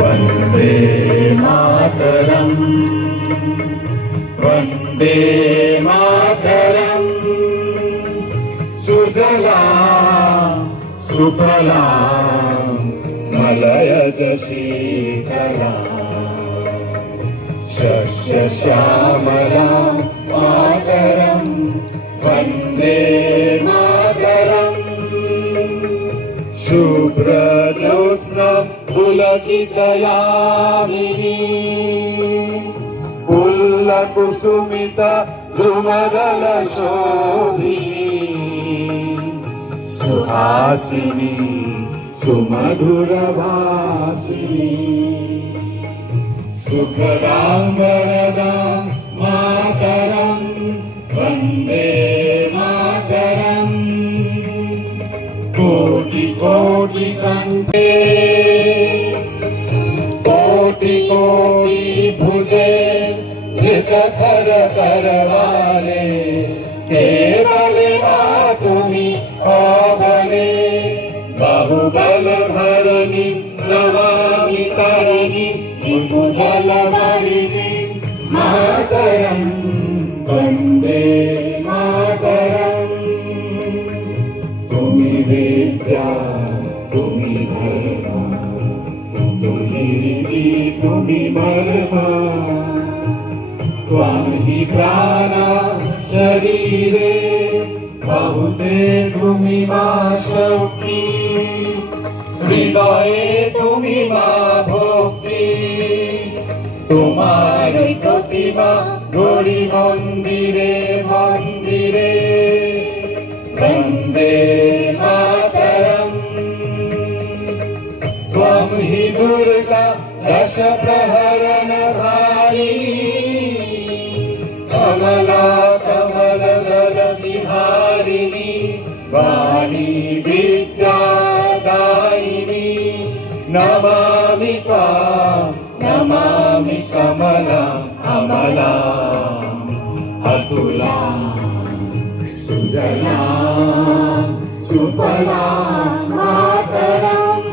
वन्दे मातरम् वन्दे मातरम् सुजला सुफला मलयज शीतला शस्य श्यामला मातरम् वन्दे मातरम् शुभ्रज्योत्स्ना पुलकितयामिनी फुल्लकुसुमित द्रुमदलशोभिनी सुहासिनी सुमधुरभाषिणी सुखदां वरदां मातरम् वन्दे मातरम् कोटि कोटि कण्ठे कोटि कोटि भुजे धृतकर करवाले केवले मातुमि अबले बाहुबल धरणी नमामि तरिणी मुकुबल भरिणी मातरम् वन्दे मातरम् तुम्ही विद्या तुम्ही धर्म तुम्ही रीती तुम्ही मर्म त्वां हि प्राणा शरीरे बहुते तुम्ही मा शक्ती हृदये तुम्ही मा भक्ती তোমারই প্রতিমা গড়ি মন্দিরে মন্দিরে वन्दे मातरम् त्वं हि दुर्गा दश प्रहरणधारी कमला कमलदल विहारिणी वाणी विद्यादायिनी नमामि त्वां नमामि कमलाम् अमलाम् अतुलाम् सुजलां सुफलां मातरम्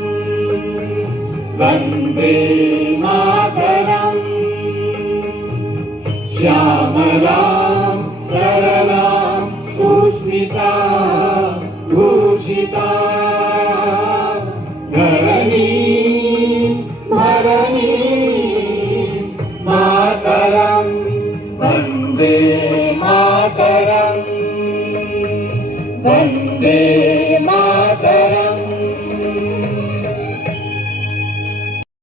वन्दे मातरम् श्यामलां सरलां सुस्मितां भूषितां